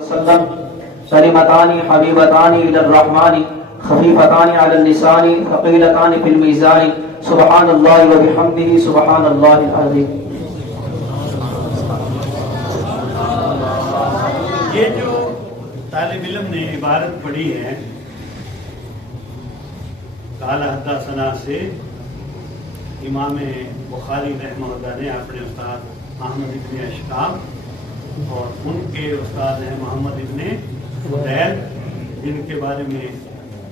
وسلم كلمتان حبيبتان إلى الرحمن خفيفتان على اللسان ثقيلتان في الميزان سبحان الله وبحمده سبحان الله العظيم. یہ جو طالب علم نے عبارت پڑھی ہے قال حدثنا سے امام بخاری رحمہ اللہ نے اپنے استاد احمد ابن اشکاب اور ان کے استاد ہیں محمد ابن فضیل، جن کے بارے میں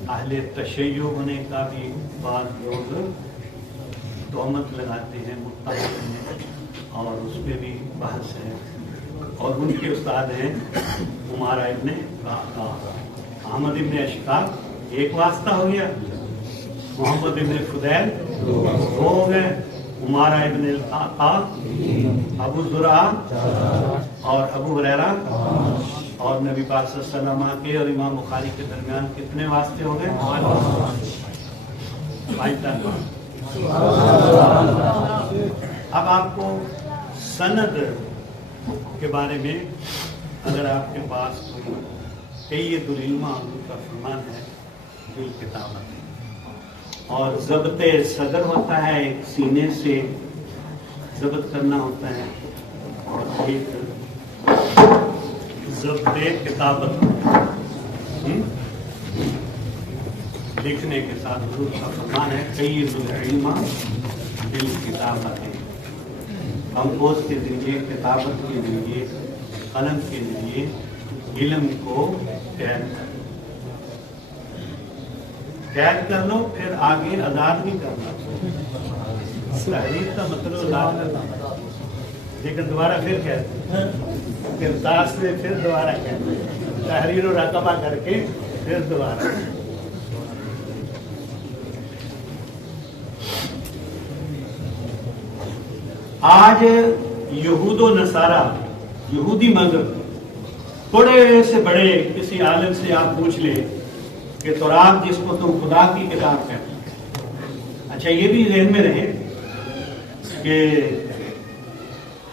اہل تشیع ہونے کا بھی بعض لوگ تہمت لگاتے ہیں، متهم ہیں، اور اس پہ بھی بحث ہے. اور ان کے استاد ہیں عمارہ ابن احمد ابن اشکاب، ایک واسطہ ہو گیا. محمد ابن فضیل دو ہو گئے، عمارہ ابن القعقاع، ابو زرعہ اور ابو ہریرہ، اور نبی پاک صلی اللہ علیہ وسلم کے اور امام بخاری کے درمیان کتنے واسطے ہو گئے؟ اب آپ کو سند کے بارے میں اگر آپ کے پاس کوئی قید العلماء کا فرمان ہے بالکتابت ہے، اور ضبط صدر ہوتا ہے، ایک سینے سے ضبط کرنا ہوتا ہے، اور ایک ضبط کتابت لکھنے کے ساتھ حضور کا فرمان ہے قید العلماء بالکتابت ہے. کمپوز کے ذریعے، کتابت کے ذریعے، قلم کے ذریعے علم کو قید کر لو، پھر آگے آزاد نہیں کرنا. تحریر کا مطلب آزاد کرنا، لیکن دوبارہ پھر کہتے ہیں پھر داس میں پھر دوبارہ کہتے ہیں تحریر و رقبہ کر کے پھر دوبارہ. آج یہود و نصارہ، یہودی مذہب، بڑے سے بڑے کسی عالم سے آپ پوچھ لیں کہ تورات جس کو تم خدا کی کتاب کہتے ہیں، اچھا یہ بھی ذہن میں رہے کہ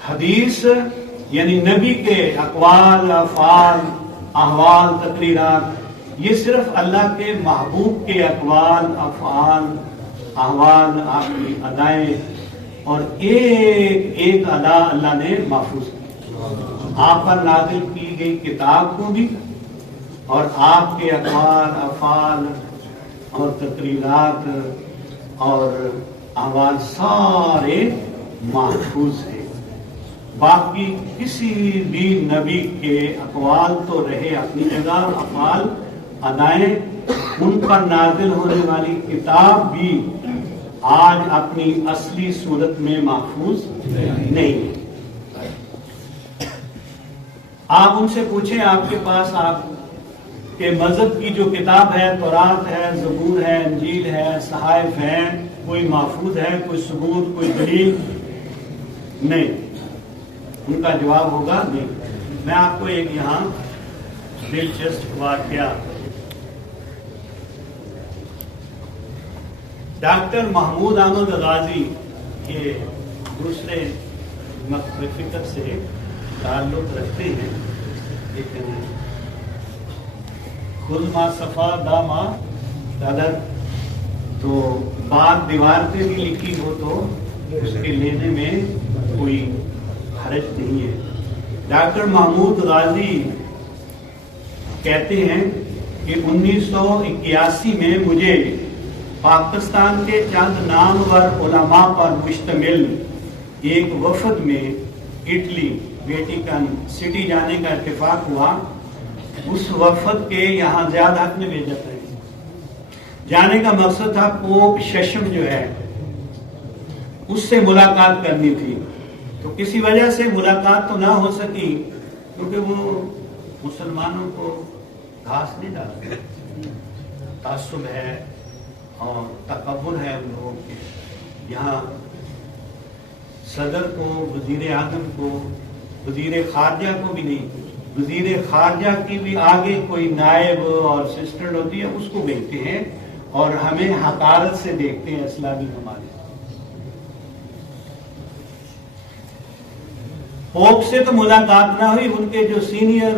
حدیث یعنی نبی کے اقوال، افعال، احوال، تقریرات، یہ صرف اللہ کے محبوب کے اقوال، افعال، احوال، آپ کی ادائیں، اور ایک ایک ادا اللہ نے محفوظ کی. آپ پر نازل کی گئی کتاب کو بھی، اور آپ کے اقوال، افعال اور تقریرات اور احوال سارے محفوظ ہیں. باقی کسی بھی نبی کے اقوال تو رہے اپنی جگہ، افعال، ادائیں، ان پر نازل ہونے والی کتاب بھی آج اپنی اصلی صورت میں محفوظ نہیں. آپ ان سے پوچھیں، آپ کے پاس آپ کے مذہب کی جو کتاب ہے، تورات ہے، زبور ہے، انجیل ہے، صحائف ہیں، کوئی محفوظ ہے، کوئی ثبوت، کوئی دلیل؟ نہیں. ان کا جواب ہوگا نہیں. میں آپ کو ایک یہاں دلچسپ واقعہ، ڈاکٹر محمود احمد غازی کے دوسرے فکر سے تعلق رکھتے ہیں، لیکن خود ما صفا داما قدر، تو بات دیوار پہ بھی لکھی ہو تو اس کے لینے میں کوئی حرج نہیں ہے. ڈاکٹر محمود غازی کہتے ہیں کہ 1981 میں مجھے پاکستان کے چند نامور علماء پر مشتمل ایک وفد میں اٹلی ویٹیکن سٹی جانے کا اتفاق ہوا. اس وفد کے یہاں زیادہ حق میں بھیجا تھا. جانے کا مقصد تھا پوپ ششم جو ہے اس سے ملاقات کرنی تھی. تو کسی وجہ سے ملاقات تو نہ ہو سکی، کیونکہ وہ مسلمانوں کو گھاس نہیں ڈالتے. تعصب ہے اور تکبر ہے ان لوگوں کے. یہاں صدر کو، وزیر اعظم کو، وزیر خارجہ کو بھی نہیں، وزیر خارجہ کی بھی آگے کوئی نائب اور اسسٹنٹ ہوتی ہے، اس کو بھیجتے ہیں اور ہمیں حقارت سے دیکھتے ہیں اسلامی ہمارے. پوپ سے تو ملاقات نہ ہوئی، ان کے جو سینئر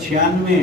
96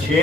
6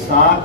7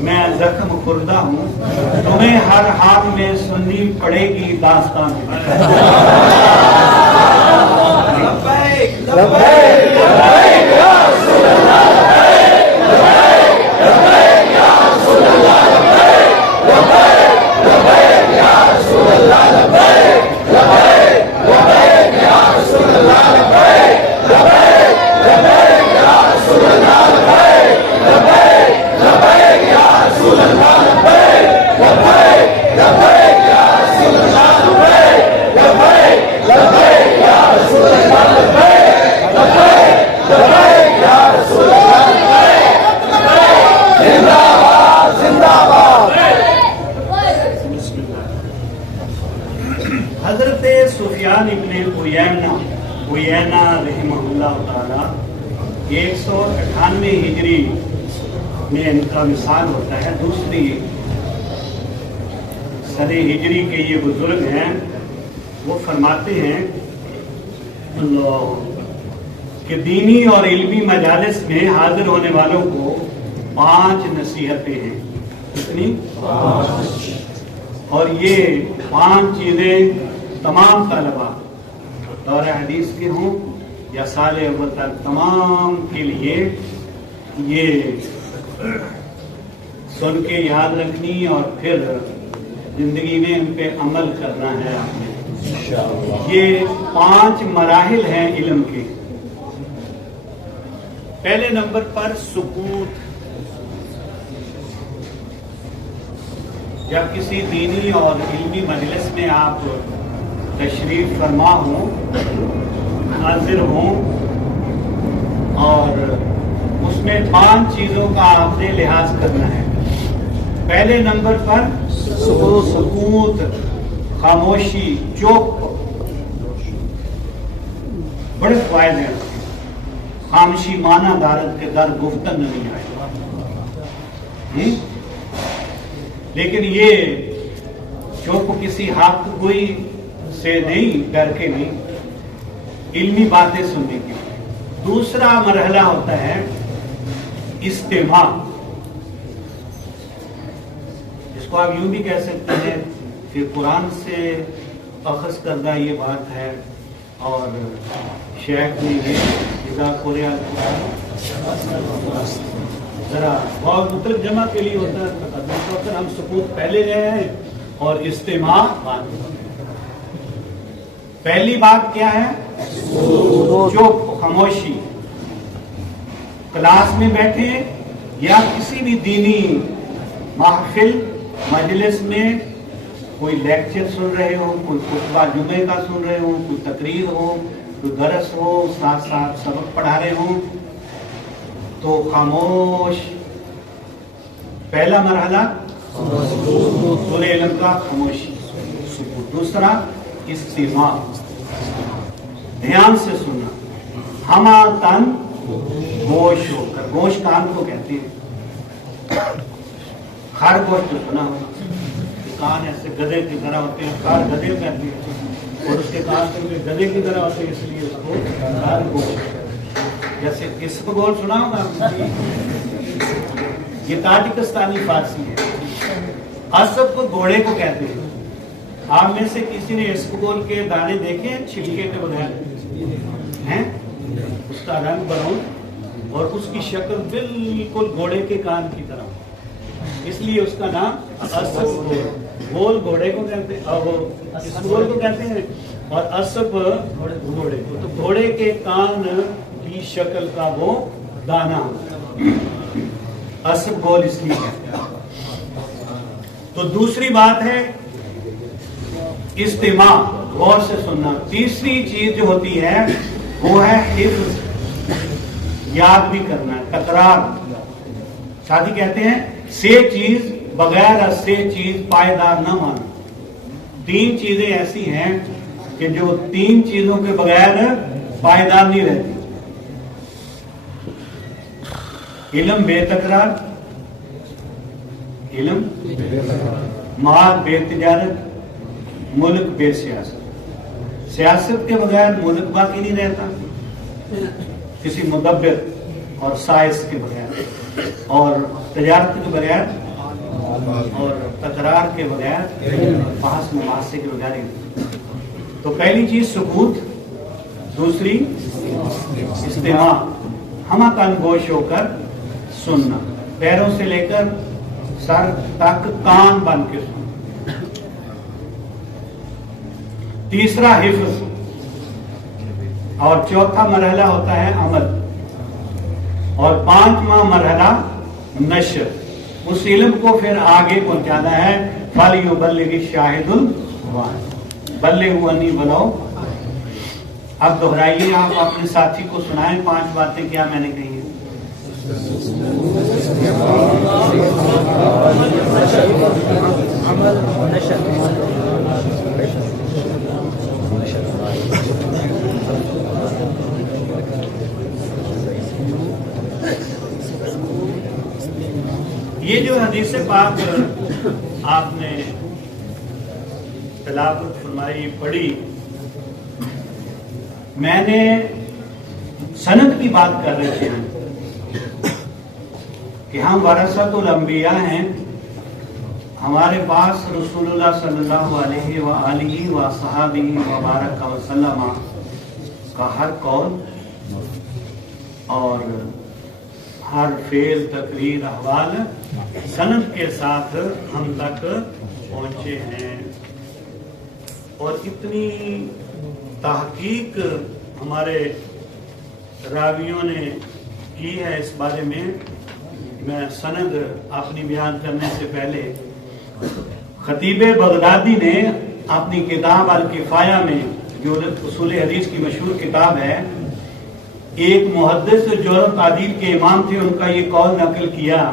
میں زخم خوردہ ہوں، تمہیں ہر حال میں سننی پڑے گی داستان۔ حضرت سفیان ابن عیینہ رحمہ اللہ تعالی 198 ہجری میں ان کا وصال ہوتا ہے۔ دوسری صدی ہجری کے یہ بزرگ ہیں، وہ فرماتے ہیں کہ دینی اور علمی مجالس میں حاضر ہونے والوں کو 5 نصیحتیں ہیں۔ کتنی؟ اور یہ 5 چیزیں تمام طلبہ دور حدیث کے ہوں یا سال اول تک تمام کے لیے یہ سن کے یاد رکھنی اور پھر زندگی میں ان پہ عمل کرنا ہے آپ نے۔ یہ 5 مراحل ہیں علم کے۔ پہلے نمبر پر سکوت۔ جب کسی دینی اور علمی مجلس میں آپ تشریف فرما ہوں، حاضر ہوں، اور اس میں 5 چیزوں کا آپ نے لحاظ کرنا ہے۔ پہلے نمبر پر سکوت، خاموشی، چپ، بڑے فوائد ہیں۔ خاموشی مانا دارت کے در گفتن نہیں آئے، لیکن یہ چپ کسی حق کوئی سے نہیں، ڈر کے نہیں، علمی باتیں سننے کی۔ دوسرا مرحلہ ہوتا ہے استماع، جس کو آپ یوں بھی کہہ سکتے ہیں کہ قرآن سے اخذ کردہ یہ بات ہے، اور شیخ نے یہ اذا قرئ القرآن ذرا بہت مطلب جمع کے لیے ہوتا ہے، ہم سکوت پہلے گئے ہیں اور استماع بعد میں۔ پہلی بات کیا ہے؟ چپ، خاموشی۔ کلاس میں بیٹھے یا کسی بھی دینی محفل مجلس میں کوئی لیکچر سن رہے ہو، کوئی خطبہ جمعے کا سن رہے ہو، کوئی تقریر ہو، کوئی درس ہو، ساتھ ساتھ سبق پڑھا رہے ہوں، تو خاموش۔ پہلا مرحلہ طول علم کا خاموشی، سکوت۔ دوسرا استماع، دھیان سے سننا۔ ہما تن گوش ہو کر، گوش کان کو کہتے ہیں، خرگوش تو سنا ہوگا، کان ایسے گدھے کی طرح ہوتے ہیں، خار گدھے کہتے ہیں، اور اس کے کان گدھے کی طرح ہوتے ہیں، اس لیے اس کو خرگوش۔ جیسے اسب گول سنا ہوگا، یہ تاجکستانی فارسی ہے۔ اسب کو گھوڑے کو کہتے ہیں۔ آپ میں سے کسی نے اسبگول کے دانے دیکھے ہیں چھلکے کے بغیر؟ ہیں؟ اس کا رنگ براؤن اور اس کی شکل بالکل گھوڑے کے کان کی طرح، اس لیے اس کا نام اسبگول۔ گول گھوڑے کو کہتے ہیں، وہ اسبگول کو کہتے ہیں، اور اسب گھوڑے کو۔ تو گھوڑے کے کان کی شکل کا وہ دانا اسبگول اس لیے کہتے ہیں۔ تو دوسری بات ہے استماع، غور سے سننا۔ تیسری چیز جو ہوتی ہے وہ ہے حفظ، یاد بھی کرنا ہے، تکرار۔ شادی کہتے ہیں سے چیز بغیر سے چیز پائیدار نہ مانو۔ 3 چیزیں ایسی ہیں کہ جو 3 چیزوں کے بغیر پائیدار نہیں رہتی۔ علم بے تکرار، علم مال بے تجارت، ملک بے سیاست۔ سیاست کے بغیر ملک باقی نہیں رہتا، کسی مدبر اور سائنس کے بغیر، اور تجارت کے بغیر اور تکرار کے بغیر، بحث مباحثے کے بغیر. تو پہلی چیز سکوت، دوسری استماع، ہمہ کن گوش ہو کر سننا، پیروں سے لے کر سر تک کان بن کے سننا. تیسرا حفظ، اور چوتھا مرحلہ ہوتا ہے عمل، اور پانچواں مرحلہ نشر. اس علم کو پھر آگے پہنچانا ہے. فَلْيُبَلِّغِ الشَّاهِدُ الْغَائِبُ بَلِّغُوا عَنِّی وَلَوْ. اب دہرائیے، آپ اپنے ساتھی کو سنائیں 5 باتیں کیا میں نے کہی ہیں. یہ جو حدیث پاک آپ نے تلاوت فرمائی، پڑھی، میں نے سند کی بات کر رہے تھے کہ ہم ورثۃ الانبیاء ہیں. ہمارے پاس رسول اللہ صلی اللہ علیہ وآلہ وصحابہ وبارک وسلم کا ہر قول اور ہر فعل، تقریر، احوال سند کے ساتھ ہم تک پہنچے ہیں. اور اتنی تحقیق ہمارے راویوں نے کی ہے اس بارے میں. میں سند اپنی بیان کرنے سے پہلے، خطیب بغدادی نے اپنی کتاب الکفایہ میں، جو اصول حدیث کی مشہور کتاب ہے، ایک محدث جو تعدیل کے امام تھے، ان کا یہ قول نقل کیا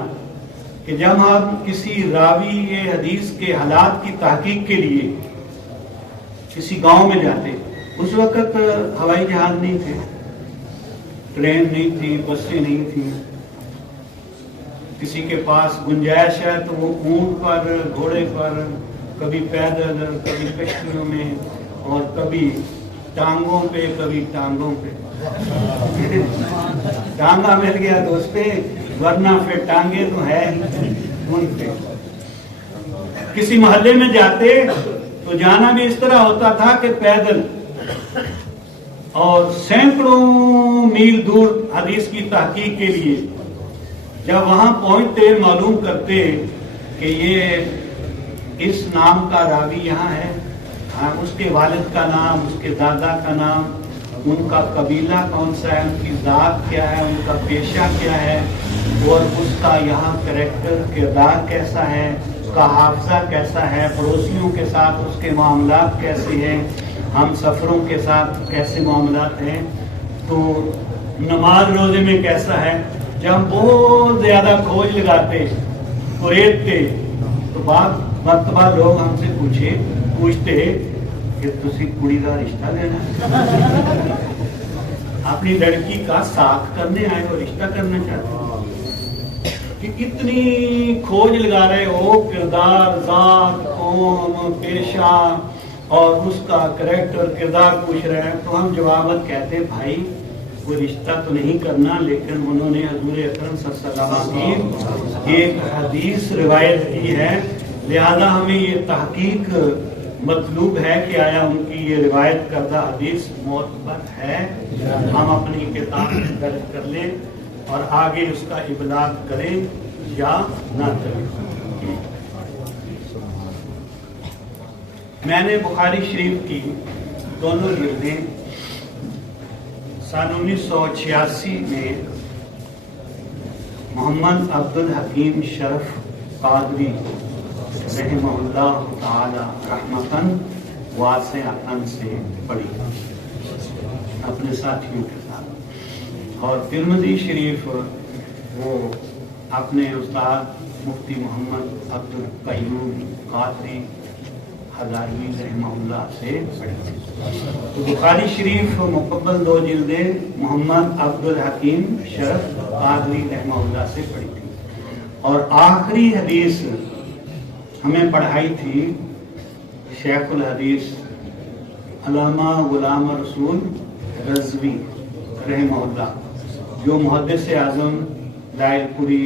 کہ جب ہم کسی راوی حدیث کے حالات کی تحقیق کے لیے کسی گاؤں میں جاتے، اس وقت ہوائی جہاز نہیں تھے، ٹرین نہیں تھی، بسیں نہیں تھیں. کسی کے پاس گنجائش ہے تو وہ اونٹ پر، گھوڑے پر، کبھی پیدل، کبھی کشتیوں میں، اور کبھی ٹانگوں پہ، کبھی ٹانگوں پہ. ٹانگا مل گیا تو اس پہ، ورنہ پھر ٹانگیں تو ہے ان پہ. کسی محلے میں جاتے تو جانا بھی اس طرح ہوتا تھا کہ پیدل، اور سینکڑوں میل دور حدیث کی تحقیق کے لیے جب وہاں پہنچتے معلوم کرتے کہ یہ اس نام کا راوی یہاں ہے، اس کے والد کا نام، اس کے دادا کا نام، ان کا قبیلہ کون سا ہے، ان کی ذات کیا ہے، ان کا پیشہ کیا ہے، اور اس کا یہاں کریکٹر، کردار کیسا ہے، اس کا حافظہ کیسا ہے، پڑوسیوں کے ساتھ اس کے معاملات کیسے ہیں، ہم سفروں کے ساتھ کیسے معاملات ہیں، تو نماز روزے میں کیسا ہے. جب بہت زیادہ کھوج لگاتے، کوریدتے، تو مرتبہ لوگ ہم سے پوچھتے کہ تسی کڑی کا رشتہ لینا، اپنی لڑکی کا ساتھ کرنے آئے ہو، رشتہ کرنا چاہتے ہو، کہ اتنی کھوج لگا رہے ہو، کردار، ذات، قوم، پیشہ اور اس کا کریکٹر، کردار پوچھ رہے ہیں. تو ہم جوابت کہتے، بھائی کوئی رشتہ تو نہیں کرنا، لیکن انہوں نے حضور اکرم صلی اللہ علیہ وسلم کی ایک حدیث روایت کی ہے، لہذا ہمیں یہ تحقیق مطلوب ہے کہ آیا ان کی یہ روایت کردہ حدیث معتبر ہے. ہم اپنی کتاب میں درج کر لیں اور آگے اس کا ابلاغ کریں یا نہ کریں. میں نے بخاری شریف کی دونوں جلدیں سن 1986 میں محمد عبد الحکیم شرف قادری رحمہ اللہ تعالی رحمتاً واسعتاً سے پڑھی اپنے ساتھیوں کے ساتھ. اور ترمذی شریف وہ اپنے استاد مفتی محمد عبد القیوم قادری ہزاروی رحمہ اللہ سے پڑھی. تو بخاری شریف مکمل 2 جلدیں محمد عبد الحکیم شرف قادری رحمہ اللہ سے پڑھی تھی. اور آخری حدیث ہمیں پڑھائی تھی شیخ الحدیث علامہ غلام رسول رضوی رحمہ اللہ، جو محدث اعظم دائر پوری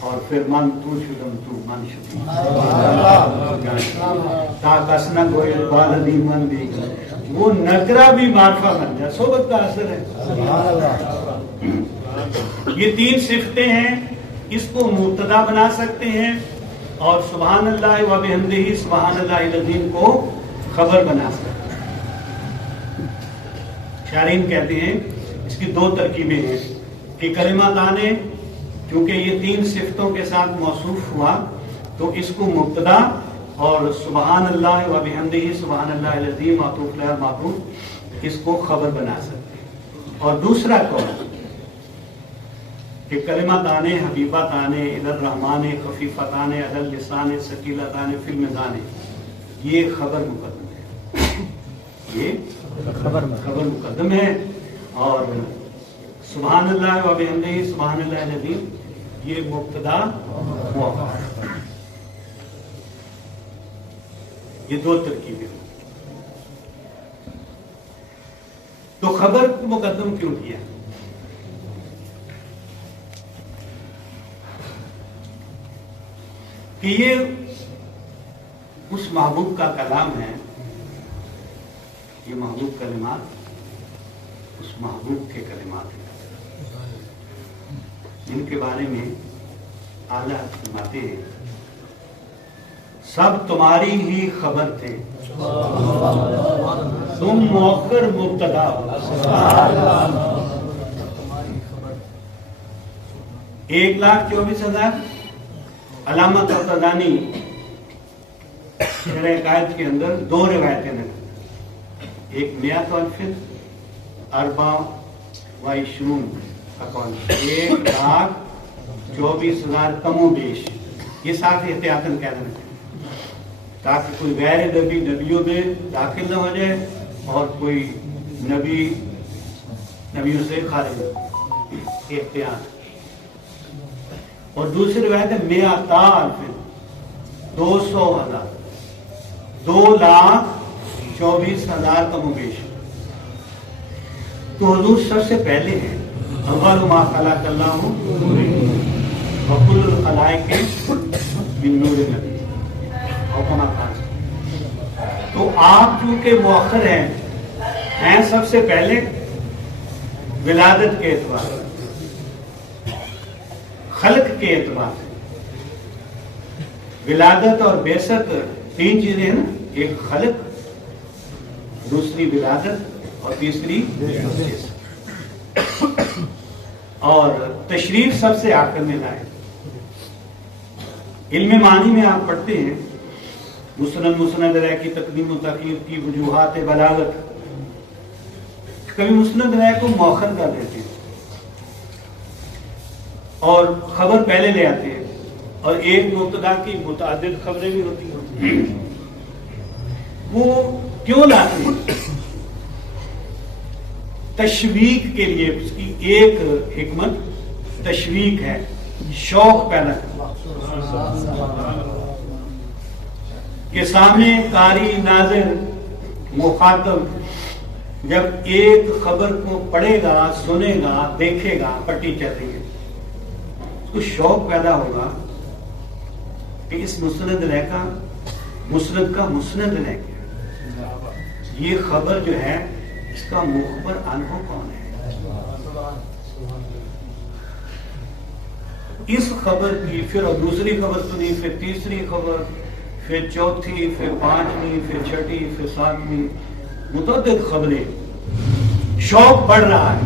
اور پھر من تو شدم تو من شدی تاکس نہ کوئی والدی من دی، وہ نکرہ بھی معرفہ بن جائے، صحبت کا اثر ہے۔ یہ تین صفتیں ہیں، اس کو مبتدا بنا سکتے ہیں اور سبحان اللہ و بحمدہ سبحان اللہ العظیم کو خبر بنا سکتے ہیں۔ شارحین کہتے ہیں اس کی دو ترکیبیں ہیں کہ کلمہ تانے کیونکہ یہ تین صفتوں کے ساتھ موصوف ہوا تو اس کو مبتدا اور سبحان اللہ و بحمدہ سبحان اللہ العظیم معطوف علیہ معطوف اس کو خبر بنا سکتے ہیں۔ اور دوسرا قول کہ کلمتان حبیبتان الی الرحمن خفیفتان علی اللسان ثقیلتان فی المیزان، یہ خبر مقدم ہے، یہ خبر مقدم ہے، اور سبحان اللہ و بحمدہ سبحان اللہ العظیم یہ مبتدا مؤخر۔ یہ دو ترکیبیں، تو خبر مقدم کیوں کیا؟ کہ یہ اس محبوب کا کلام ہے، یہ محبوب کلمات اس محبوب کے کلمات ہیں جن کے بارے میں اعلیٰ فرماتے ہیں سب تمہاری ہی خبر تھے، تم مؤخر مبتدا ہو۔ 1,24,000 علامہ طبرانی شرح عقائد کے اندر دو روایتیں ہیں، ایک 124 اقوال، 1,24,000 کم و بیش، یہ ساتھ احتیاطاً کہہ رہے ہیں تاکہ کوئی غیر نبی نبیوں میں داخل نہ ہو جائے اور کوئی نبی نبیوں سے خارج ہو، احتیاط۔ اور دوسری روایت ہے 100,000 200,000 2,24,000 کم و بیش۔ تو حضور سب سے پہلے ہیں، اول ما خلق اللہ وکل الخلائق من نور نبی اور کما قال۔ تو آپ چونکہ مؤخر ہیں سب سے پہلے ولادت کے اعتبار سے، خلق کے اعتبار سے۔ ولادت اور بعثت تین چیزیں ہیں نا، ایک خلق، دوسری ولادت اور تیسری بعثت۔ اور تشریف سب سے آخر میں لائے۔ علم معنی میں آپ پڑھتے ہیں مسند رائے کی تقدیم و تاخیر کی وجوہات بلاغت، کبھی مسند رائے کو مؤخر کر دیتے ہیں اور خبر پہلے لے آتے ہیں، اور ایک مبتدا کی متعدد خبریں بھی ہوتی ہیں۔ وہ کیوں لاتے ہیں؟ تشویق کے لیے، اس کی ایک حکمت تشویق ہے، شوق پیدا کرنا کہ سامنے قاری ناظر مخاطب جب ایک خبر کو پڑھے گا، سنے گا، دیکھے گا، پٹی چل رہی ہے، اس کو شوق پیدا ہوگا کہ اس مسند لے کا مسند لے کے یہ خبر جو ہے اس کا مخبر عنہ کون ہے، اس خبر کی پھر اور دوسری خبر سنی، پھر تیسری خبر، پھر چوتھی، پھر پانچویں، پھر چھٹی، پھر ساتویں، متعدد خبریں، شوق بڑھ رہا ہے۔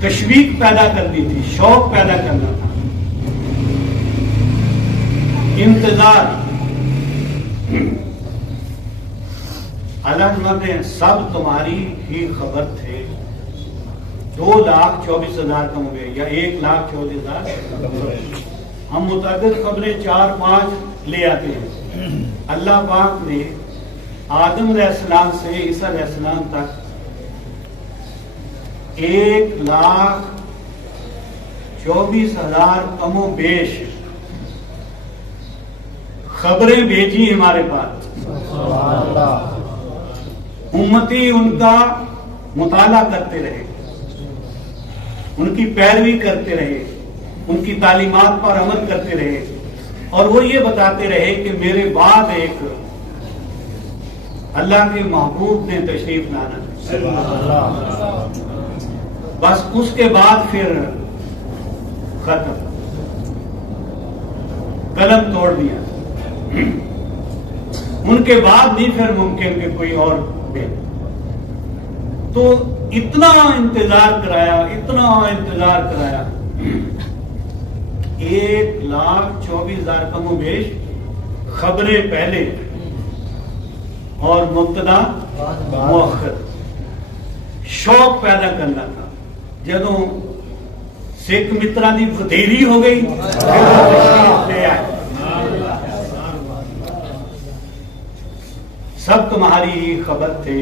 تشویق پیدا کرنی تھی، شوق پیدا کرنا تھا، انتظار۔ اللہ نے سب تمہاری ہی خبر تھے، 2,24,000 کم ہو گئے یا 1,24,000۔ ہم متعدد خبریں 4-5 لے آتے ہیں۔ اللہ پاک نے آدم علیہ السلام سے عیسیٰ علیہ السلام تک 1,24,000 کم و بیش خبریں بھیجی ہمارے پاس، امتی ان کا مطالعہ کرتے رہے، ان کی پیروی کرتے رہے، ان کی تعلیمات پر عمل کرتے رہے، اور وہ یہ بتاتے رہے کہ میرے بعد ایک اللہ کے محبوب نے تشریف لانا، بس اس کے بعد پھر ختم، قلم توڑ دیا، ان کے بعد نہیں پھر ممکن کہ کوئی اور دے۔ تو اتنا انتظار کرایا، اتنا انتظار کرایا، 1,24,000 کم و بیش خبریں پہلے اور مبتدا مؤخر، شوق پیدا کرنا تھا۔ جدوں سکھ مترا دی ودیری ہو گئی، سب تمہاری ہی خبر تھے،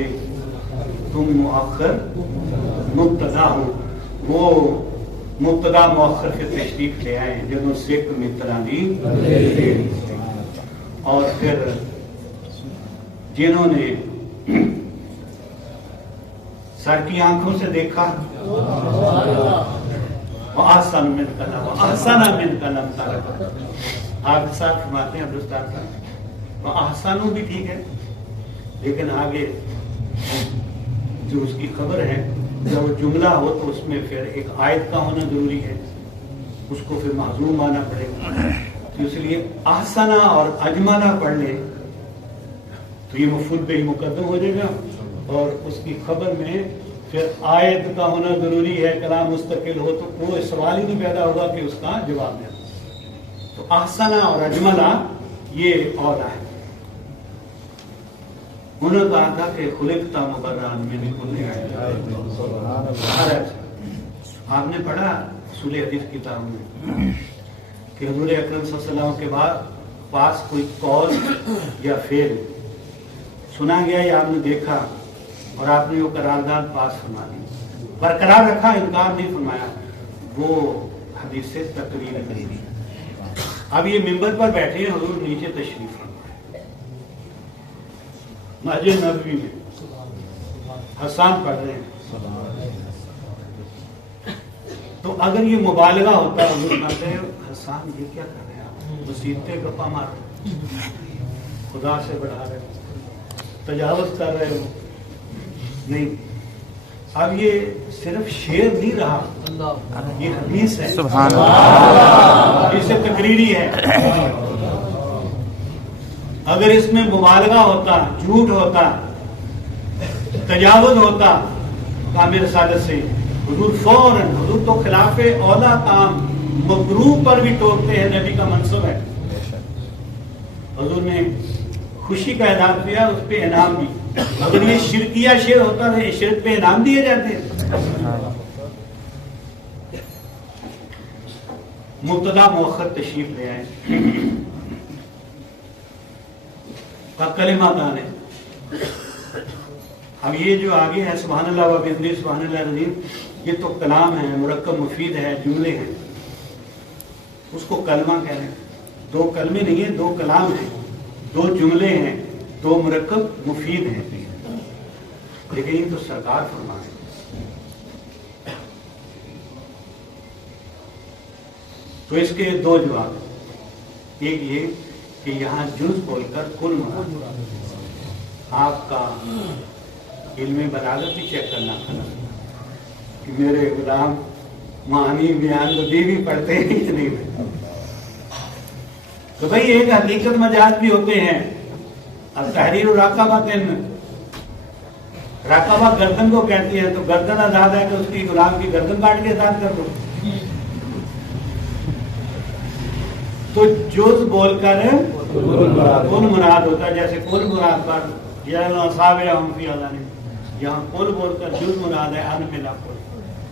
تم مؤخر مبتدا ہو۔ وہ مبتدا مؤخر کے تشریف لے آئے جدوں سکھ مترا دی ودیری، اور پھر جنہوں نے سر کی آنکھوں سے دیکھا، وَأَحْسَنَ مِنْكَ لَمْ وَأَحْسَنَ مِنْكَ لَمْ تَرَ۔ آپ صاحب فرماتے ہیں عبدالستار صاحب، وَأَحْسَنُ بھی ٹھیک ہے، لیکن آگے جو اس کی خبر ہے، جب وہ جملہ ہو تو اس میں پھر ایک آیت کا ہونا ضروری ہے، اس کو پھر معذوم آنا پڑے گا، تو اس لیے احسنہ اور اجملہ پڑھ لیں تو یہ مفعول پہ ہی مقدم ہو جائے گا، اور اس کی خبر میں پھر آیت کا ہونا ضروری ہے، کلام مستقل ہو تو کوئی سوال ہی نہیں پیدا ہوگا کہ اس کا جواب دیں۔ تو احسنہ اور اجملہ یہ اولا ہے۔ انہوں نے کہا تھا کہ خلقت مبرأ من کل عیب۔ آپ نے پڑھا اصول حدیث کتاب میں کہ حضور اکرم صلی اللہ علیہ وسلم کے بعد پاس کوئی قول یا فعل سنا گیا یا آپ نے دیکھا اور آپ نے وہ قرارداد پاس فرما دی، برقرار رکھا، انکار نہیں فرمایا، وہ حدیث سے تقریر کری۔ اب یہ ممبر پر بیٹھے ہیں، حضور نیچے تشریف فرمائے، مسجد نبوی میں حسان پڑھ رہے ہیں، تو اگر یہ مبالغہ ہوتا ہے، حضور کہتے ہیں حسان یہ کیا کر رہے ہیں آپ، مصیبتیں گپا مار رہے ہیں، خدا سے بڑھا رہے ہیں، تجاوز کر رہے ہو، نہیں۔ اب یہ صرف شعر نہیں رہا، یہ حدیث ہے، سبحان اللہ، اس سے تقریری ہے۔ اگر اس میں مبالغہ ہوتا، جھوٹ ہوتا، تجاوز ہوتا کامل رسالت سے، حضور فوراً، حضور تو خلاف اولا کام مکروہ پر بھی ٹوکتے ہیں، نبی کا منصب ہے۔ حضور نے خوشی کا اظہار کیا، اس پہ انعام بھی۔ اگر یہ شرکیہ شعر ہوتا ہے، شرک پہ انعام دیے جاتے ہیں۔ مبتدا مؤخر تشریف لے آئے، کلمات آنے۔ اب یہ جو آگے ہے سبحان اللہ و بحمدہ سبحان اللہ العظیم، یہ تو کلام ہے، مرکب مفید ہے، جملے ہیں، اس کو کلمہ کہہ رہے ہیں۔ دو کلمے نہیں ہیں، دو کلام ہیں، دو جملے ہیں، دو مرکب مفید ہیں، لیکن یہ تو سرکار فرمائے۔ تو اس کے دو جواب، ایک یہ کہ یہاں جز بول کر کل مراد، آپ کا علم بلاغت بھی چیک کرنا تھا کہ میرے غلام معانی بیان بدی بھی پڑھتے ہیں کہ نہیں۔ تو بھئی ایک حقیقت مجاز بھی ہوتے ہیں۔ اب تحریر راقبہ راقبہ گردن کو کہتی ہے، تو گردن آزاد ہے کہ اس کی غلام کی گردن کاٹ کے آزاد کر دو۔ تو جز بول کر کل مراد ہوتا ہے، جیسے کل مراد پر یہاں کل بول کر جز مراد ہے، ان ملا کل،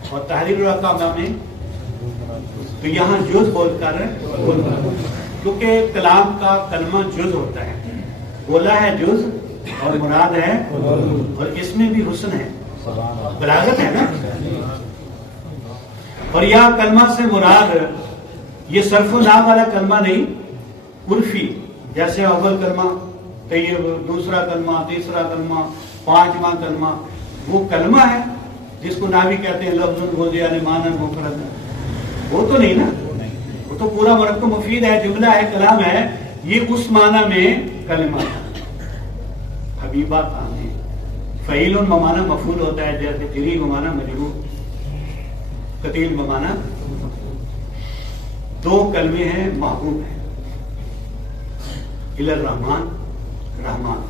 اور تحریر راقبہ میں تو یہاں جز بول کر کل مراد، کیونکہ کلام کا کلمہ جز ہوتا ہے، بولا ہے جز اور مراد ہے، اور اس میں بھی حسن ہے، بلاغت ہے نا۔ اور یہ کلمہ سے مراد یہ صرف و نام والا کلمہ نہیں، عرفی، جیسے اول کلمہ طیب، دوسرا کلمہ، تیسرا کلمہ، پانچواں کلمہ، وہ کلمہ ہے جس کو ناوی کہتے ہیں لفظ گوزے یعنی معنی مفرد، وہ تو نہیں نا، وہ تو پورا مرکب مفید ہے، جملہ ہے، کلام ہے، یہ اس معنی میں کلمہ حبیبہ تانے فعیل بمعنی مفعول ہوتا ہے، جیسے جری بمعنی مجرور، قتیل بمعنی، دو کلمے ہیں محبوب ہیں، الی الرحمن، رحمان،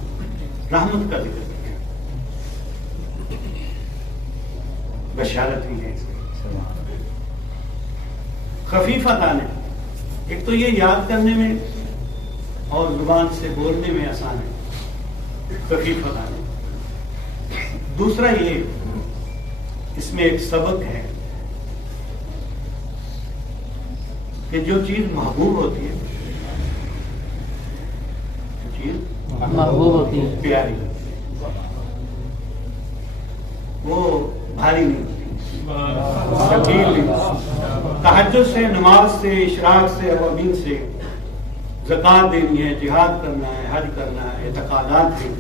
رحمت کا ذکر کرتے ہیں، بشارت بھی ہے اس میں، خفیفتان ہے، ایک تو یہ یاد کرنے میں اور زبان سے بولنے میں آسان ہے، خفیفتان ہے، دوسرا یہ اس میں ایک سبق ہے کہ جو چیز محبوب ہوتی ہے، جو چیز محبوب ہوتی ہے، پیاری، وہ بھاری نہیں ہوتی، ثقیل نہیں ہوتی۔ تہجد سے، نماز سے، اشراق سے، اوابین سے، زکوٰۃ دینی ہے، جہاد کرنا ہے، حج کرنا ہے، اعتقادات ہیں،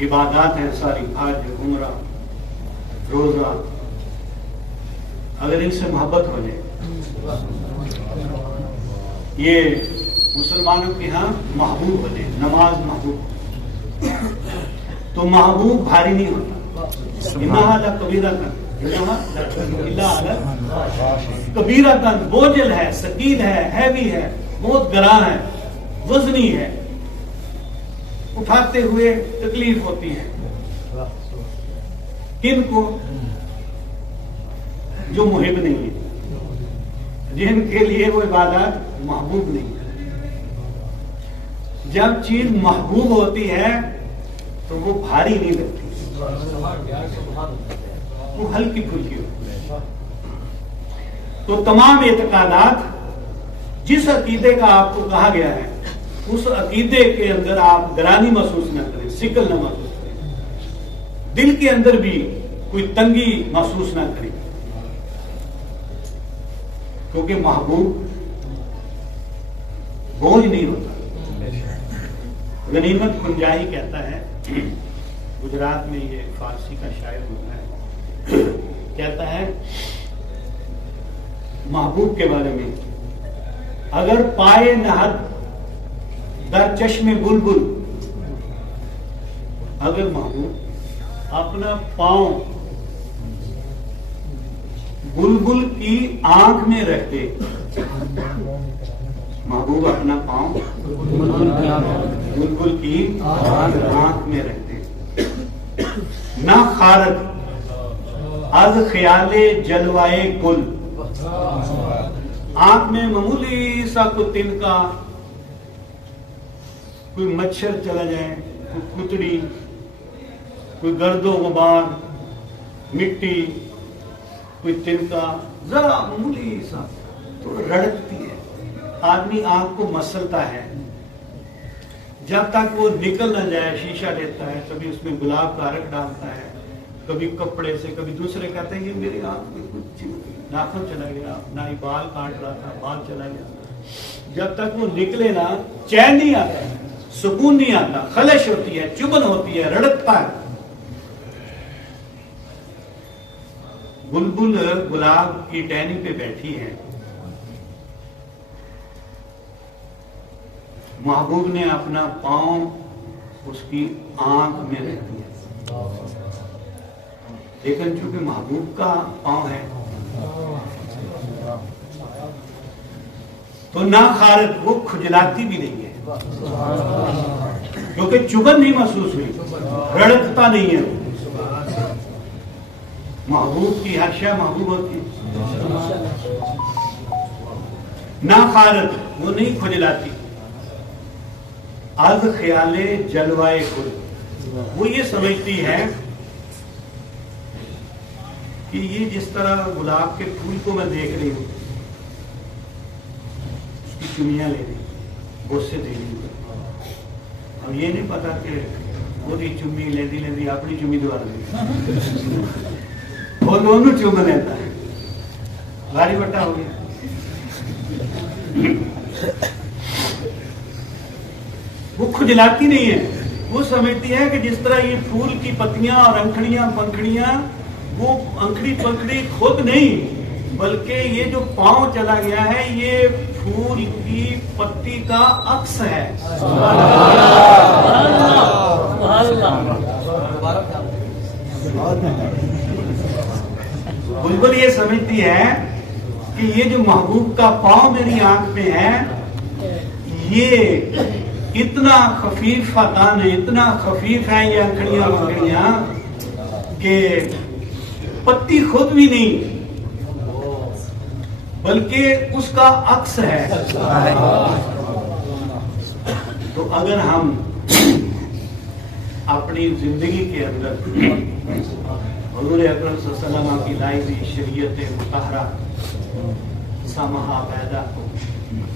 عبادات ہیں ساری، حج، عمرہ، روزہ، اگر ان سے محبت ہو جائے، یہ مسلمانوں کے ہاں محبوب ہو جائے، نماز محبوب، تو محبوب بھاری نہیں ہوتا، انہا لکبیرۃ، کبیرۃ، بوجھل ہے، ثقیل ہے، ہیوی ہے، بہت گراں ہے، وزنی ہے، اٹھاتے ہوئے تکلیف ہوتی ہے، کن کو؟ جو محب نہیں ہے، جن کے لیے وہ عبادات محبوب نہیں ہے۔ جب چیز محبوب ہوتی ہے تو وہ بھاری نہیں لگتی، وہ ہلکی پھلکی ہوتی ہے۔ تو تمام اعتقادات، جس عقیدے کا آپ کو کہا گیا ہے، اس عقیدے کے اندر آپ گرانی محسوس نہ کریں، سکل نہ محسوس کریں، دل کے اندر بھی کوئی تنگی محسوس نہ کریں، کیونکہ محبوب بوجھ نہیں ہوتا۔ غنیمت کنجاہی کہتا ہے، گجرات میں یہ فارسی کا شاعر ہوتا ہے، کہتا ہے محبوب کے بارے میں، اگر پائے نہد در چشم بلبل، اگر محبوب اپنا پاؤں بلبل کی آنکھ میں رکھتے، محبوب اپنا پاؤں بلبل کی آنکھ میں رکھتے، نہ خارت از خیال جلوائے گل، آنکھ میں معمولی سا کوئی تنکا، کوئی مچھر چلا جائے، کوئی کتڑی، کوئی گرد و غبار، مٹی، کوئی تنکا، ذرا معمولی سا تو رڑکتی ہے، آدمی آنکھ کو مسلتا ہے، جب تک وہ نکل نہ جائے شیشہ لیتا ہے، کبھی اس میں گلاب کا عرق ڈالتا ہے، کبھی کپڑے سے، کبھی دوسرے کہتے ہیں یہ میری آنکھ میں کچھ ناخن چلا گیا، نہ ہی بال کاٹ رہا تھا، بال چلا گیا، جب تک وہ نکلے نا چین نہیں آتا، سکون نہیں آتا، خلش ہوتی ہے، چبن ہوتی ہے، رڑکتا ہے۔ بلبل گلاب کی ٹہنی پہ بیٹھی ہے، محبوب نے اپنا پاؤں اس کی آنکھ میں رکھ دیا، لیکن چونکہ محبوب کا پاؤں ہے تو نہ خارت، وہ کھجلاتی بھی نہیں ہے، کیونکہ چبن نہیں محسوس ہوئی، رڑکتا نہیں ہے۔ محبوب کی ہر شے محبوب ہوتی ہے، نہ خارت، وہ نہیں کھجلاتی، از خیال جلوائے گل، وہ یہ سمجھتی ہے کہ یہ جس طرح گلاب کے پھول کو میں دیکھ رہی ہوں، اس کی چمیاں لے رہی ہوں، اس سے دے رہی ہوں، اب یہ نہیں پتا کہ وہی چمی لیندی لیندی اپنی چمی دوبارہ دے، وہ دونوں چوم لیتا ہے، بھاری بٹا ہو گیا۔ وہ کھجلاتی نہیں ہے، وہ سمجھتی ہے کہ جس طرح یہ پھول کی پتیاں اور انکھڑیاں پنکھڑیاں وہ انکڑی پکڑی خود نہیں بلکہ یہ جو پاؤں چلا گیا ہے یہ پھول کی پتی کا عکس ہے. بلبل یہ سمجھتی ہے کہ یہ جو محبوب کا پاؤں میری آنکھ میں ہے یہ اتنا خفیف دان ہے, اتنا خفیف ہے یہ انکڑیاں مکڑیاں کہ پتی خود بھی نہیں بلکہ اس کا عکس ہے. تو اگر ہم اپنی زندگی کے اندر حضور اکرم صلی اللہ علیہ وسلم کی لائی ہوئی شریعت مطہرہ سماحہ پیدا ہو,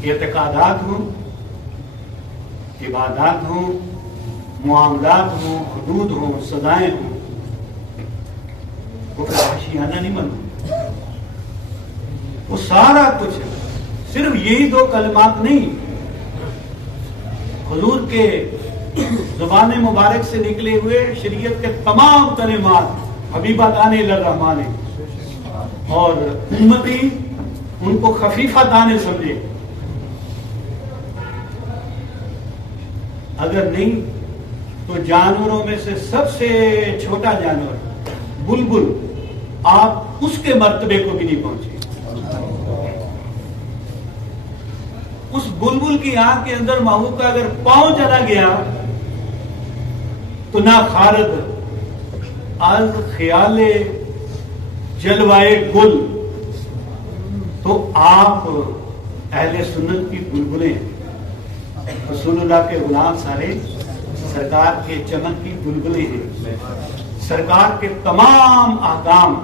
اعتقادات ہوں, عبادات ہوں, معاملات ہوں, حدود ہوں, سزائیں ہوں, وہ وحشیانہ نہیں بنتا. وہ سارا کچھ صرف یہی دو کلمات نہیں, حضور کے زبان مبارک سے نکلے ہوئے شریعت کے تمام کلمات حبیبتان الرحمن اور امتی ان کو خفیفہ دانے سمجھے. اگر نہیں تو جانوروں میں سے سب سے چھوٹا جانور بلبل آپ اس کے مرتبے کو بھی نہیں پہنچے. اس بلبل کی آنکھ کے اندر محبوب کا اگر پاؤں چلا گیا تو نہ خارد از خیال جلوائے گل. تو آپ اہل سنت کی بلبلیں, رسول اللہ کے غلام سارے سرکار کے چمن کی بلبلیں ہیں. سرکار کے تمام احکام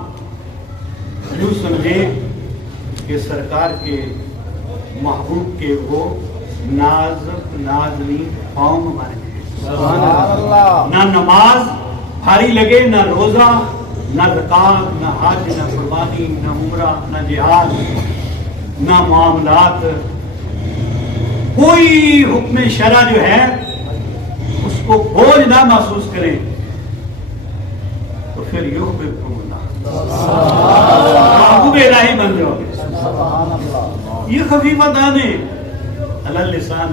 یوں سمجھیں کہ سرکار کے محبوب کے وہ نازنین پاؤں مبارک ہیں. نہ نماز بھاری لگے, نہ روزہ, نہ زکات, نہ حج, نہ قربانی, نہ عمرہ, نہ جہاد, نہ معاملات, کوئی حکم شرع جو ہے اس کو بوجھ نہ محسوس کریں تو پھر یحببکم اللہ, محبوب الہی بن جاؤ گے. یہ خفیفہ دانے علی اللسان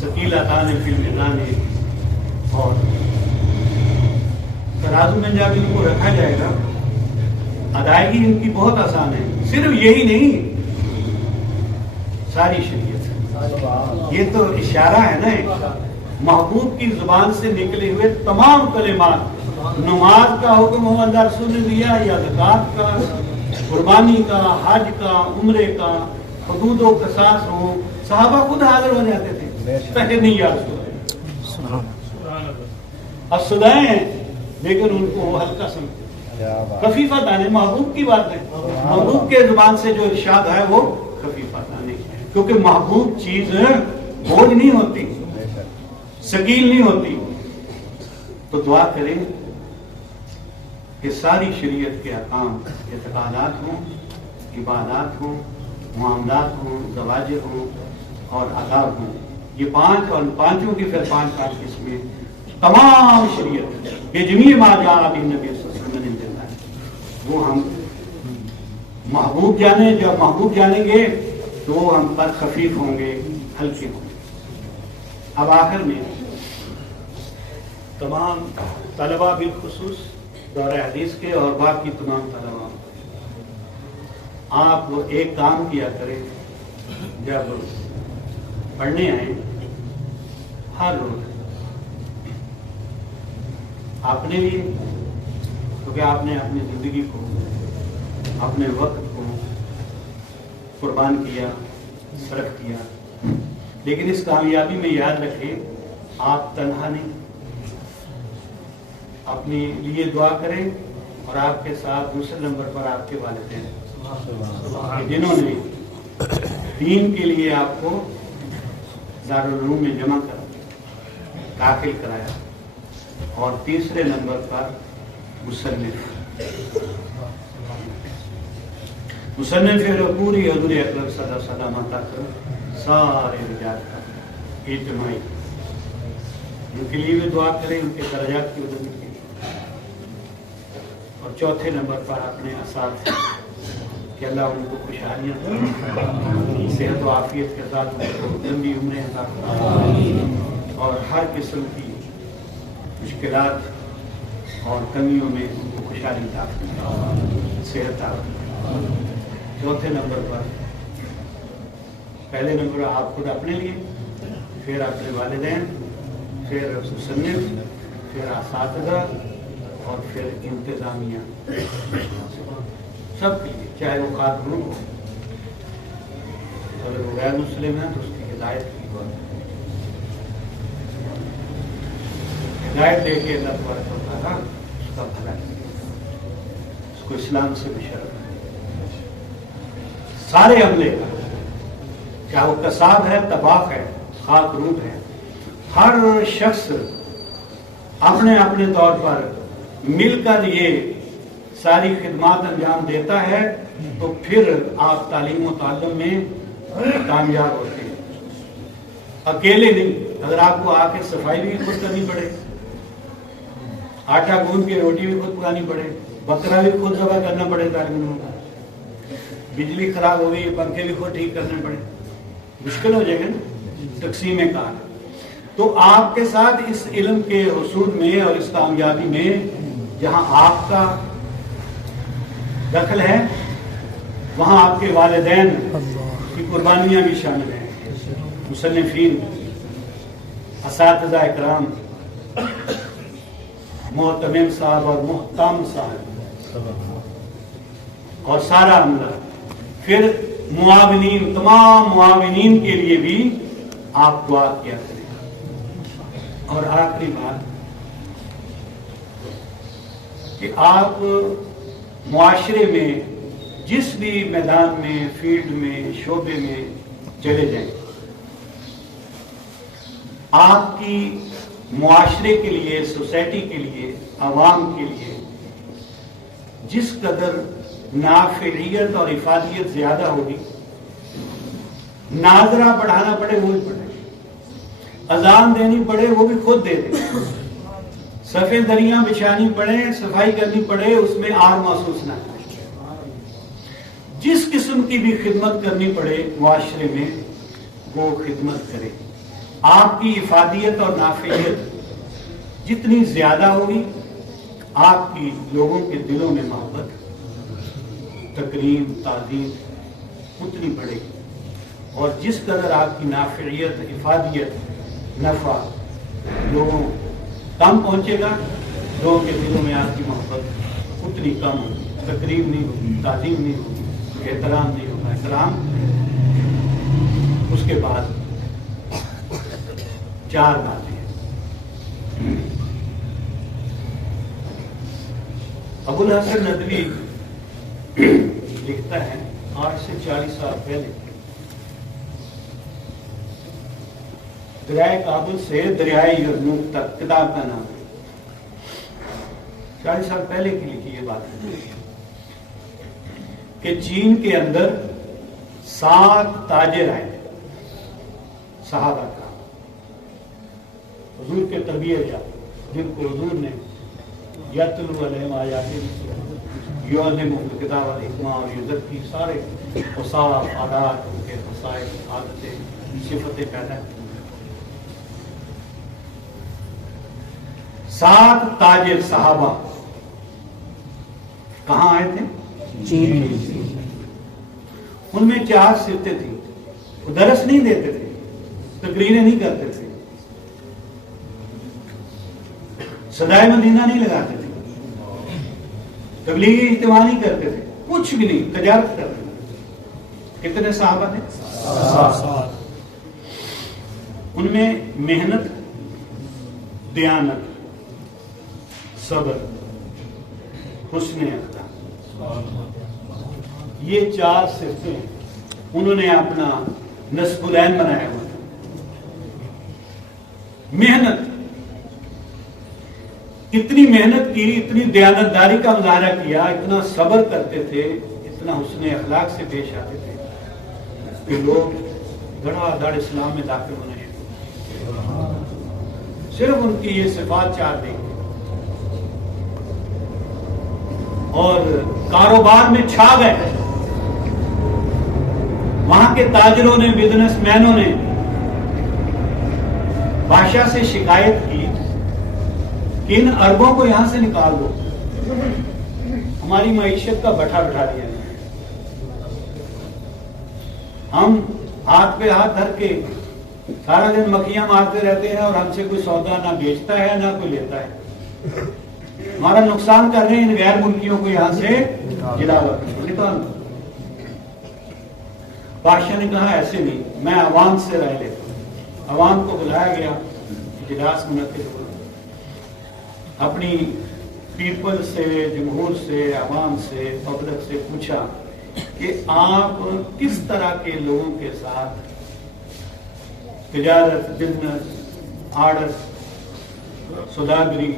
ثقیلتان فی المیزان, اور ترازو میں جا کے ان کو رکھا جائے گا. ادائیگی ان کی بہت آسان ہے. صرف یہی نہیں, ساری شریعت, یہ تو اشارہ ہے نا محبوب کی زبان سے نکلے ہوئے تمام کلمات. نماز کا حکم ہو اللہ رسول نے دیا, یا زکات کا, قربانی کا, حج کا, عمرے کا, حدود و قصاص ہو, صحابہ خود حاضر ہو جاتے تھے, پہلے نہیں یاد سنا اب سدائیں ہیں لیکن ان کو وہ ہلکا سمجھتے. خفیفہ دانے محبوب کی بات ہے. محبوب کے زبان سے جو ارشاد ہے وہ خفیفہ دانے, کیونکہ محبوب چیز بوجھ نہیں ہوتی, ثقیل نہیں ہوتی. تو دعا کریں کہ ساری شریعت کے احکام, اعتقادات ہوں, عبادات ہوں, معاملات ہوں, زواجر ہوں اور آداب ہوں, یہ 5 اور پانچوں کی پھر 5 قسمیں, تمام شریعت بجمیع ما جاء بہ النبی صلی اللہ علیہ وسلم, وہ ہم محبوب جانے. جب محبوب جانیں گے تو وہ ہم پر خفیف ہوں گے, ہلکے ہوں گے. اب آخر میں تمام طلبہ بالخصوص دورہ حدیث کے اور باقی تمام طلبہ, آپ ایک کام کیا کریں, جب پڑھنے آئیں ہر روز اپنے لیے, کیونکہ آپ نے اپنی زندگی کو, اپنے وقت کو قربان کیا, صرف کیا, لیکن اس کامیابی میں یاد رکھیں آپ تنہا نہیں. اپنے لیے دعا کریں اور آپ کے ساتھ دوسرے نمبر پر آپ کے والدین جنہوں نے دین کے لیے آپ کو دارالعلوم میں جمع کرا, داخل کرایا, اور تیسرے نمبر پر مصنف پوری حضور اکرم صلی اللہ علیہ وسلم تک سارے رجال کا اجتماعی, ان کے لیے بھی دعا کریں, ان کے درجات کی مدد کی. اور چوتھے نمبر پر اپنے اساتذہ کہ اللہ ان کو خوشحالیاں دے، صحت و عافیت کے ساتھ ان کو لمبی عمریں عطا فرمائے اور ہر قسم کی مشکلات اور کمیوں میں ان کو خوشحالی عطا فرمائے، صحت عطا فرمائے۔ چوتھے نمبر پر پہلے نمبر آپ خود اپنے لیے، پھر اپنے والدین، پھر مصنف، پھر اساتذہ اور پھر انتظامیہ، سب کے لیے، چاہے وہ خاتون ہو، اگر وہ غیر مسلم ہے تو اس کی ہدایت کی بات، ہدایت دے کے اللہ تبارک و تعالیٰ اس کا بھلا کرے، اس کو اسلام سے بشرف ہے، سارے عملے کا، چاہے وہ کساب ہے، طباخ ہے، خاک روب ہے، ہر شخص اپنے اپنے طور پر مل کر یہ ساری خدمات انجام دیتا ہے تو پھر آپ تعلیم و تعلم میں کامیاب ہوتے ہیں، اکیلے نہیں۔ اگر آپ کو آ کے صفائی بھی خود کرنی پڑے، آٹا گوندھ کے روٹی بھی خود پکانی پڑے، بکرا بھی خود ذبح کرنا پڑے طالب کا، بجلی خراب ہو گئی پنکھے بھی خود ٹھیک کرنے پڑے، مشکل ہو جائے گا نا تقسیم کار۔ تو آپ کے ساتھ اس علم کے حصول میں اور اس کامیابی میں جہاں آپ کا دخل ہے وہاں آپ کے والدین کی قربانیاں بھی شامل ہیں، مصنفین، اساتذہ اکرام، محتمم صاحب اور محتام صاحب اور سارا عملہ، پھر معاونین، تمام معاونین کے لیے بھی آپ دعا کیا کریں۔ اور آخری بات کہ آپ معاشرے میں جس بھی میدان میں، فیلڈ میں، شعبے میں چلے جائیں، آپ کی معاشرے کے لیے، سوسائٹی کے لیے، عوام کے لیے جس قدر نافعیت اور افادیت زیادہ ہوگی، ناظرہ بڑھانا پڑے وہ بھی پڑھے، اذان دینی پڑے وہ بھی خود دے دیں، صفے دریاں بچھانی پڑے، صفائی کرنی پڑے، اس میں آر محسوس نہ کرے، جس قسم کی بھی خدمت کرنی پڑے معاشرے میں وہ خدمت کرے۔ آپ کی افادیت اور نافعیت جتنی زیادہ ہوگی، آپ کی لوگوں کے دلوں میں محبت، تکریم، تعظیم اتنی بڑھے گی، اور جس قدر آپ کی نافعیت، افادیت، نفع لوگوں کم پہنچے گا، لوگوں کے دلوں میں آپ کی محبت اتنی کم ہوگی، تکریم نہیں ہوگی، تعظیم نہیں ہوگی، احترام نہیں ہوگا۔ احترام، اس کے بعد 4 باتیں۔ ابو الحسن ندوی لکھتا ہے، آج سے 40 سال پہلے دریائے کابل سے دریائے یرموک تک، کتاب کا نام ہے، 40 سال پہلے کی لکھی یہ بات ہے کہ چین کے اندر 7 تاجر آئے صحابہ کا، حضور کے تربیت یافتہ، جن کو حضور نے یتلو علیہم آیاتہ یعلمہم الکتاب والحکمہ اور یزکی، سارے اوصاف، عادات، ان کے خصائص، عادتیں، صفتیں پیدا کی۔ 7 تاجر صحابہ کہاں آئے تھے؟ چین۔ ان میں 4 صفتیں تھیں، وہ درس نہیں دیتے تھے، تقریریں نہیں کرتے تھے، صدائے مدینہ نہیں لگاتے تھے، تبلیغی اجتماع نہیں کرتے تھے، کچھ بھی نہیں، تجارت کرتے تھے۔ کتنے صحابہ تھے؟ 7۔ ان میں محنت، دیانت، صبر، حسن اخلاق، یہ 4 صفتیں انہوں نے اپنا نصب العین بنایا ہوا تھا۔ محنت، اتنی محنت کی، اتنی دیانتداری کا مظاہرہ کیا، اتنا صبر کرتے تھے، اتنا حسن اخلاق سے پیش آتے تھے کہ لوگ دھڑا دھڑ اسلام میں داخل ہونے شروع، صرف ان کی یہ صفات 4 دیکھ۔ اور کاروبار میں چھا گئے. وہاں کے تاجروں نے، بزنس مینوں نے بادشاہ سے شکایت کی کہ ان اربوں کو یہاں سے نکال دو، ہماری معیشت کا بٹھا بٹھا دیا. ہم ہاتھ پہ ہاتھ دھر کے سارا دن مکھیاں مارتے رہتے ہیں اور ہم سے کوئی سودا نہ بیچتا ہے نہ کوئی لیتا ہے. ہمارا نقصان کر رہے ہیں، ان غیر ملکیوں کو یہاں سے نکال. بادشاہ نے کہا ایسے نہیں، میں عوام سے رائے لیتا ہوں. عوام کو بلایا گیا، اجلاس منعقد ہوا. اپنی پیپل سے، جمہور سے، عوام سے، پبلک سے پوچھا کہ آپ کس طرح کے لوگوں کے ساتھ تجارت، بزنس، آرڈر، سوداگری،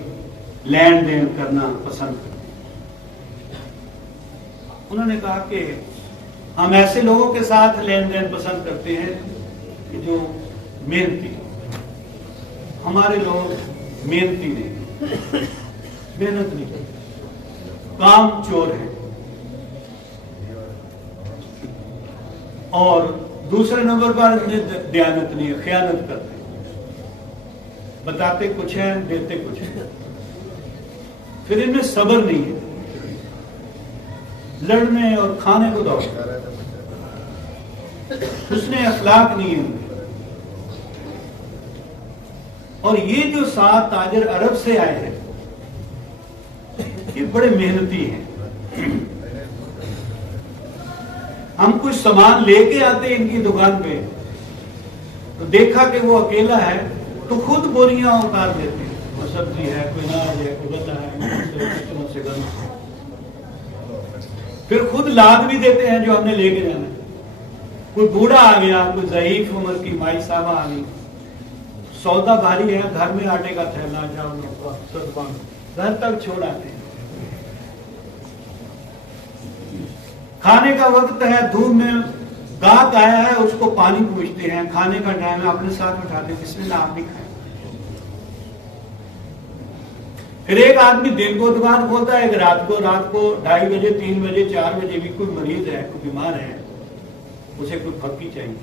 لین دین کرنا پسند کرتے ہیں. انہوں نے کہا کہ ہم ایسے لوگوں کے ساتھ لین دین پسند کرتے ہیں کہ جو محنتی. ہمارے لوگ محنتی نہیں، محنت نہیں کرتے، کام چور ہیں. اور دوسرے نمبر پر دیانت نہیں ہے، خیانت کرتے ہیں، بتاتے کچھ ہیں دیتے کچھ ہیں. پھر ان میں صبر نہیں ہے، لڑنے اور کھانے کو دوڑ، حسن اخلاق نہیں ہے. اور یہ جو 7 تاجر عرب سے آئے ہیں یہ بڑے محنتی ہیں. ہم کچھ سامان لے کے آتے ان کی دکان پہ تو دیکھا کہ وہ اکیلا ہے تو خود بوریاں اتار دیتے ہیں. کوئی سبزی ہے، کوئی اناج ہے، کوئی غلہ ہے، پھر خود لاد بھی دیتے ہیں جو ہم نے لے کے جانا. کوئی بوڑھا آ گیا، کوئی ضعیف عمر کی مائی صاحبہ آ گئی، سودا بھاری ہے، گھر میں آٹے کا تھیلا، چاول، گھر تک چھوڑ آتے ہیں. کھانے کا وقت ہے، دھوپ میں گاہک آیا ہے، اس کو پانی پوچھتے ہیں. کھانے کا ٹائم ہے، اپنے ساتھ اٹھاتے ہیں، بسم اللہ آپ بھی کھائیں. پھر ایک آدمی دن کو دکان کھولتا ہے، ایک رات کو 2:30 بجے، 3 بجے، 4 بجے بھی کوئی مریض ہے، کوئی بیمار ہے، اسے کوئی پھکی چاہیے،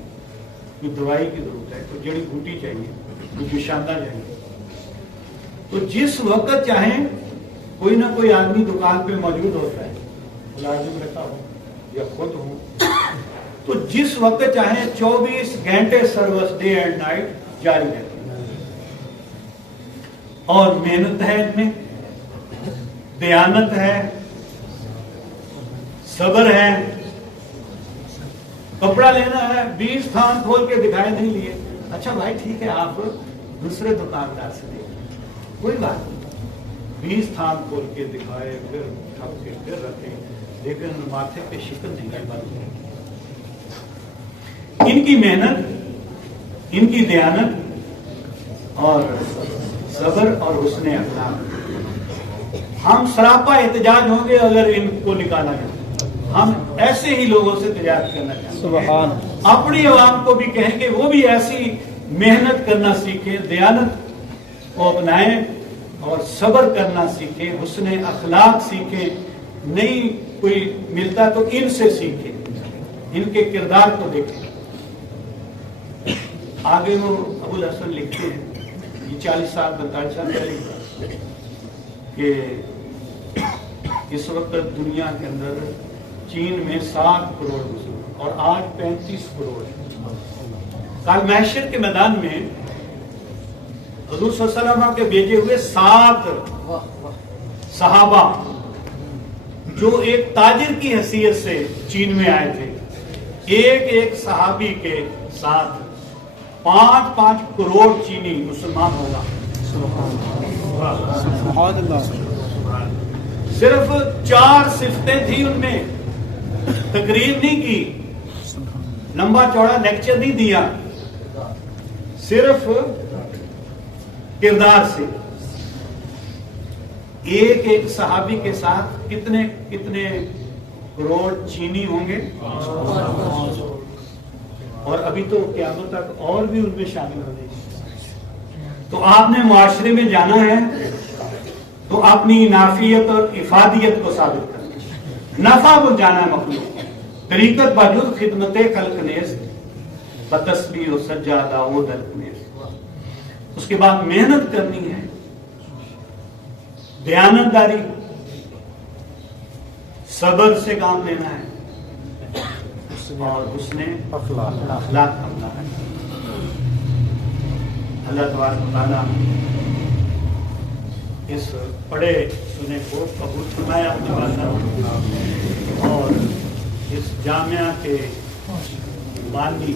کوئی دوائی کی ضرورت ہے، کوئی جڑی بوٹی چاہیے، کوئی جوشاندہ چاہیے. تو جس وقت چاہیں کوئی نہ کوئی آدمی دکان پہ موجود ہوتا ہے، ملازم رہتا ہو یا خود ہوں، تو جس وقت چاہیں 24 گھنٹے سروس ڈے اینڈ نائٹ جاری رہتی ہے. اور محنت ہے ان میں، دیانت ہے، صبر ہے. کپڑا لینا ہے، 20 تھان کھول کے دکھائے نہیں لیے، اچھا بھائی ٹھیک ہے آپ دوسرے دکاندار سے لے کوئی بات نہیں. 20 تھان کھول کے دکھائے، پھر ٹھپ کے پھر رکھے، لیکن ماتھے پہ شکن نہیں بنتی. ان کی محنت، ان کی دیانت اور صبر اور حسن اخلاق. ہم سراپا احتجاج ہوں گے اگر ان کو نکالا جائے. ہم ایسے ہی لوگوں سے تجارت کرنا چاہتے ہیں. اپنی عوام کو بھی کہیں کہ وہ بھی ایسی محنت کرنا سیکھیں، دیانت کو اپنائیں اور صبر کرنا سیکھیں، حسن اخلاق سیکھیں. نہیں کوئی ملتا تو ان سے سیکھیں، ان کے کردار کو دیکھیں. آگے وہ ابو الحسن لکھتے ہیں، یہ 40 سال 45 سال پہلے کہ اس وقت دنیا کے اندر چین میں 7 کروڑ مسلمان اور آج 35 کروڑ. کل محشر کے میدان میں حضور صلی اللہ علیہ وسلم کے بھیجے ہوئے 7 صحابہ جو ایک تاجر کی حیثیت سے چین میں آئے تھے، ایک صحابی کے ساتھ 5 کروڑ چینی مسلمان ہوگا. صرف 4 صفتیں تھی ان میں. تقریر نہیں کی، لمبا چوڑا لیکچر نہیں دیا، صرف کردار سے. ایک صحابی کے ساتھ کتنے کروڑ چینی ہوں گے، اور ابھی تو قیامت تک اور بھی ان میں شامل ہو جائے گی. تو آپ نے معاشرے میں جانا ہے تو اپنی نافیت اور افادیت کو ثابت کرنا. نفع پہنچانا ہے مخلوق کو. طریقت باجود خدمت خلق نیست بتسبیح و سجادہ و دلق نیست. اس کے بعد محنت کرنی ہے، دیانتداری، صبر سے کام لینا ہے اور اس نے اخلاق کرنا ہے. اللہ تبارک و تعالیٰ اس پڑھے سنے کو قبول فرمائے اپنے واسطہ، اور اس جامعہ کے بانی